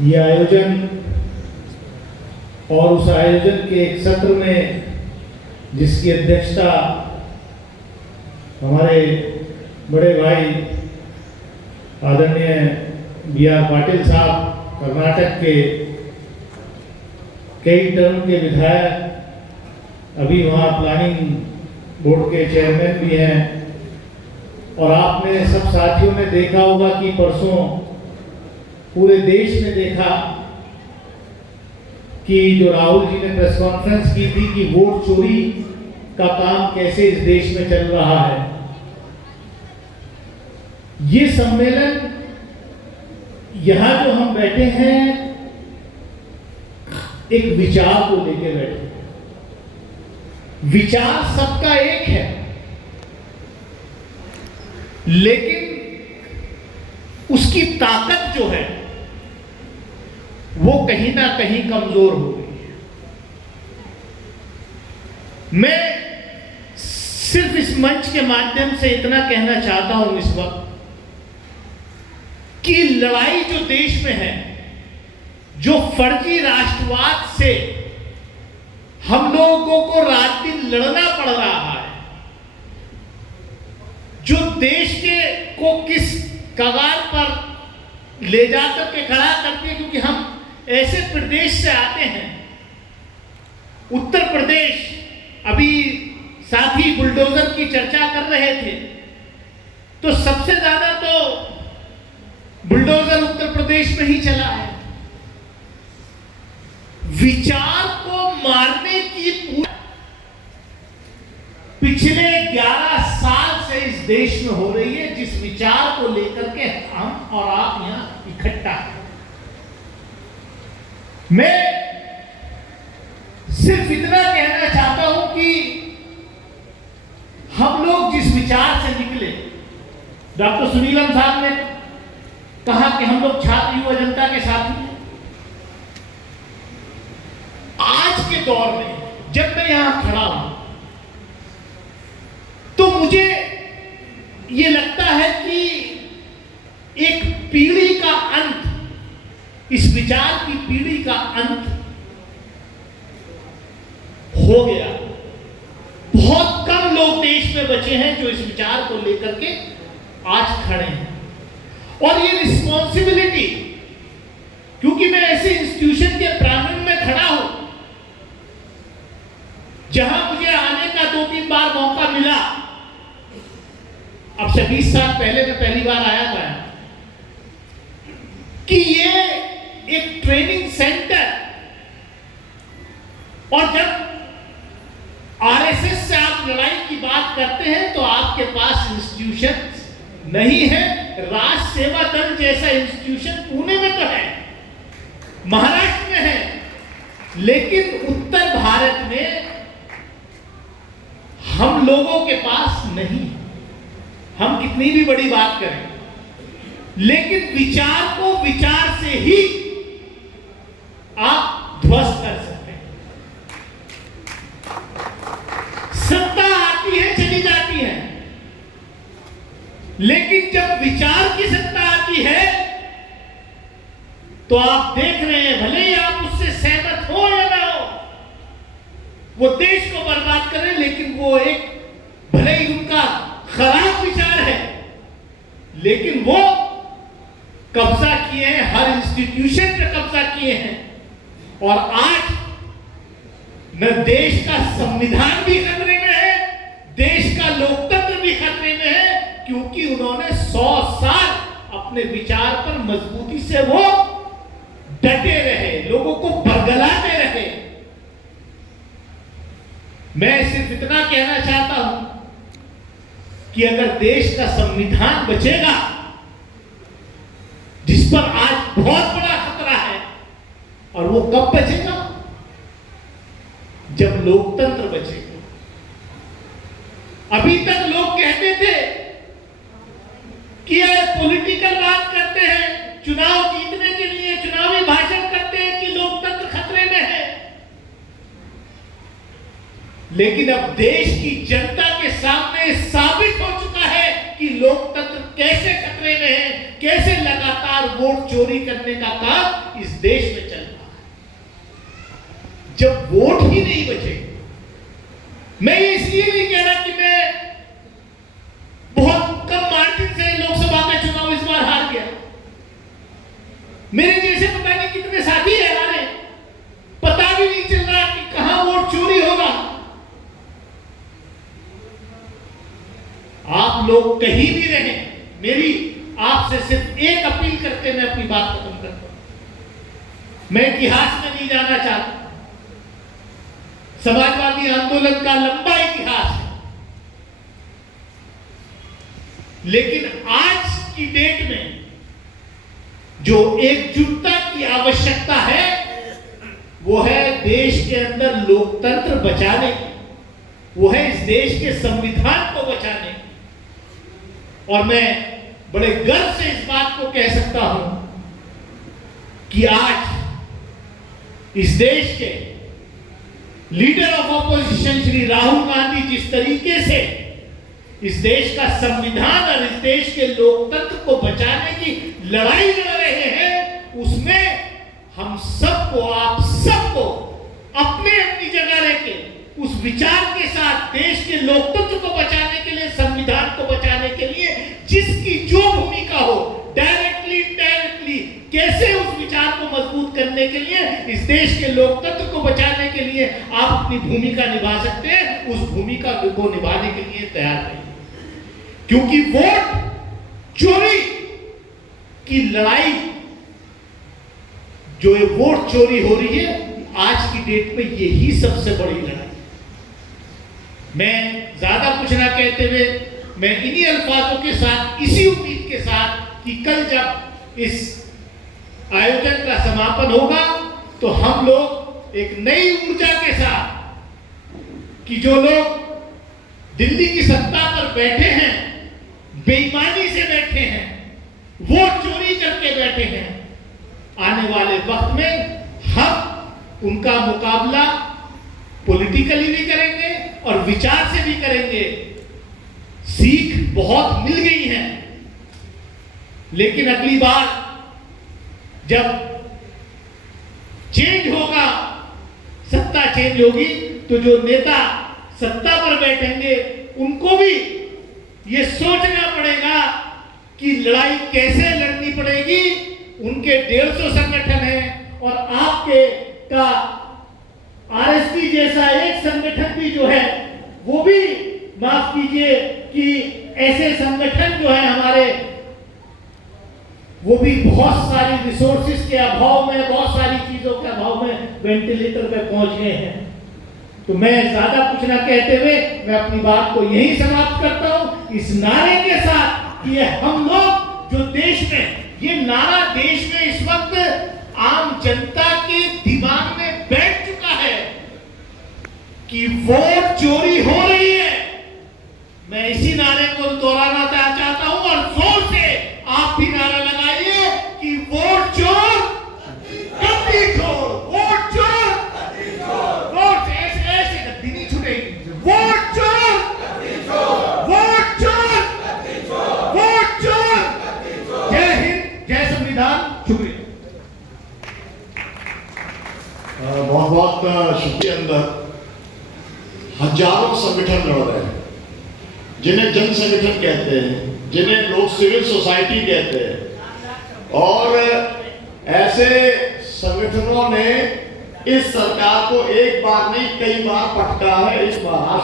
ये आयोजन और उस आयोजन के एक सत्र में जिसकी अध्यक्षता हमारे बड़े भाई आदरणीय B.R. पाटिल साहब, कर्नाटक के कई टर्म के विधायक, अभी वहाँ प्लानिंग बोर्ड के चेयरमैन भी हैं, और आपने सब साथियों ने देखा होगा कि परसों पूरे देश ने देखा कि जो राहुल जी ने प्रेस कॉन्फ्रेंस की थी कि वोट चोरी का काम कैसे इस देश में चल रहा है। ये सम्मेलन यहां जो हम बैठे हैं एक विचार को लेकर बैठे। विचार सबका एक है, लेकिन उसकी ताकत जो है वो कहीं ना कहीं कमजोर हो गई है। मैं सिर्फ इस मंच के माध्यम से इतना कहना चाहता हूं इस वक्त कि लड़ाई जो देश में है, जो फर्जी राष्ट्रवाद से हम लोगों को रात दिन लड़ना पड़ रहा है, जो देश के को किस कगार पर ले जाकर के खड़ा करती है, क्योंकि हम ऐसे प्रदेश से आते हैं, उत्तर प्रदेश, अभी साथी बुलडोजर की चर्चा कर रहे थे, तो सबसे ज्यादा तो बुलडोजर उत्तर प्रदेश में ही चला है। विचार को मारने की पिछले 11 साल से इस देश में हो रही है, जिस विचार को लेकर के हम और आप यहां इकट्ठा हैं। मैं सिर्फ इतना कहना चाहता हूं कि हम लोग जिस विचार से निकले, डॉक्टर सुनीलम साहब ने कहा कि हम लोग छात्र युवा जनता के साथ हैं। आज के दौर में जब मैं यहां खड़ा हूं तो मुझे यह लगता है कि एक पीढ़ी का अंत, इस विचार की पीढ़ी का अंत हो गया। बहुत कम लोग देश में बचे हैं जो इस विचार को लेकर के आज खड़े हैं। और ये रिस्पॉन्सिबिलिटी, क्योंकि मैं ऐसे इंस्टीट्यूशन के प्रांगण में खड़ा हूं जहां मुझे आने का 2-3 बार मौका मिला, अब से 20 साल पहले मैं पहली बार आया था, कि ये एक ट्रेनिंग सेंटर, और जब आरएसएस से आप लड़ाई की बात करते हैं तो आपके पास इंस्टीट्यूशन नहीं है। राष्ट्र सेवा दल जैसा इंस्टीट्यूशन पुणे में तो है, महाराष्ट्र में है, लेकिन उत्तर भारत में हम लोगों के पास नहीं। हम कितनी भी बड़ी बात करें, लेकिन विचार को विचार से ही आप ध्वस्त कर सकते हैं। सत्ता आती है, चली जाती है, लेकिन जब विचार की सत्ता आती है तो आप देख रहे हैं, भले ही आप उससे सहमत हो या ना हो, वो देश को बर्बाद करें, लेकिन वो एक, भले ही उनका खराब विचार है, लेकिन वो कब्जा किए हैं, हर इंस्टीट्यूशन पे कब्जा किए हैं। और आज न देश का संविधान भी खतरे में है, देश का लोकतंत्र भी खतरे में है, क्योंकि उन्होंने 100 साल अपने विचार पर मजबूती से वो डटे रहे, लोगों को बरगलाते रहे। मैं सिर्फ इतना कहना चाहता हूं कि अगर देश का संविधान बचेगा, जिस पर आज बहुत बड़ा खतरा है, और वो कब बचेगा? जब लोकतंत्र बचेगा। अभी तक लोग कहते थे कि पॉलिटिकल बात करते हैं, चुनाव जीतने के लिए चुनावी भाषण करते हैं कि लोकतंत्र खतरे में है, लेकिन अब देश की जनता के सामने साबित हो चुका है कि लोकतंत्र कैसे खतरे में है। कैसे लगातार वोट चोरी करने का काम इस देश में चल रहा है। जब वोट ही नहीं बचे, मैं इसलिए नहीं कह रहा कि मैं बहुत कम मार्जिन से लोकसभा का चुनाव इस बार हार गया। मेरे जैसे पता नहीं कितने साथी है हमारे, पता भी नहीं चल रहा कि कहां वोट चोरी होगा। आप लोग कहीं भी रहें, मेरी आपसे सिर्फ एक अपील करके मैं अपनी बात खत्म करता हूं। मैं इतिहास में नहीं जाना चाहता। समाजवादी आंदोलन का लंबा इतिहास है, लेकिन आज की डेट में जो एकजुटता की आवश्यकता है वो है देश के अंदर लोकतंत्र बचाने की, वो है इस देश के संविधान को बचाने की। और मैं बड़े गर्व से इस बात को कह सकता हूं कि आज इस देश के leader of opposition Shri Rahul Gandhi जिस तरीके से इस देश का संविधान और इस देश के लोकतंत्र को बचाने की लड़ाई लड़ रहे हैं, उसमें हम सबको, आप सबको अपने अपनी जगह रहकर उस विचार के साथ देश के लोकतंत्र को बचाने के लिए, संविधान को बचाने के लिए जिसकी जो भूमिका हो, डायरेक्टली इनडायरेक्टली कैसे उस विचार को मजबूत करने के लिए, इस देश के लोकतंत्र को बचाने के लिए आप अपनी भूमिका निभा सकते हैं, उस भूमिका को निभाने के लिए तैयार रहिए। क्योंकि वोट चोरी की लड़ाई, जो ये वोट चोरी हो रही है आज की डेट में, यही सबसे बड़ी लड़ाई। मैं ज्यादा कुछ ना कहते हुए मैं इन्हीं अल्फाजों के साथ, इसी उम्मीद के साथ कि कल जब इस आयोजन का समापन होगा तो हम लोग एक नई ऊर्जा के साथ, कि जो लोग दिल्ली की सत्ता पर बैठे हैं, बेईमानी से बैठे हैं, वोट चोरी करके बैठे हैं, आने वाले वक्त में हम उनका मुकाबला पॉलिटिकली भी करेंगे और विचार से भी करेंगे। सीख बहुत मिल गई है, लेकिन अगली बार जब चेंज होगा, सत्ता चेंज होगी, तो जो नेता सत्ता पर बैठेंगे उनको भी ये सोचना पड़ेगा कि लड़ाई कैसे लड़नी पड़ेगी। उनके 150 संगठन हैं और आपके का आरएसपी जैसा एक संगठन भी जो है, वो भी माफ कीजिए कि ऐसे संगठन जो है हमारे, वो भी बहुत सारी रिसोर्सेज के अभाव में, बहुत सारी चीजों के अभाव में वेंटिलेटर पे पहुंच गए हैं। तो मैं ज्यादा कुछ ना कहते हुए मैं अपनी बात को यही समाप्त करता हूं, इस नारे के साथ कि हम लोग जो देश में, ये नारा देश में इस वक्त आम जनता के दिमाग में बैठ चुका है कि वोट चोरी हो रही है। मैं इसी नारे को दोहराना चाहता हूं और जोर से आप भी नारा लगाइए कि वोट चोर गद्दी चोर, वोट चोर गद्दी चोर, वोट ऐसे ऐसे गद्दी नहीं छूटेगी, वोट चोर गद्दी चोर, वोट चोर गद्दी चोर, वोट चोर गद्दी चोर। जय हिंद, जय संविधान। शुक्रिया। बहुत बहुत शुक्रिया। अंदर हजारों संगठन लड़ रहे हैं, जिन्हें जन संगठन कहते हैं, जिन्हें लोग सिविल सोसाइटी कहते हैं, और ऐसे संगठनों ने इस सरकार को एक बार नहीं कई बार पटका है। इस बार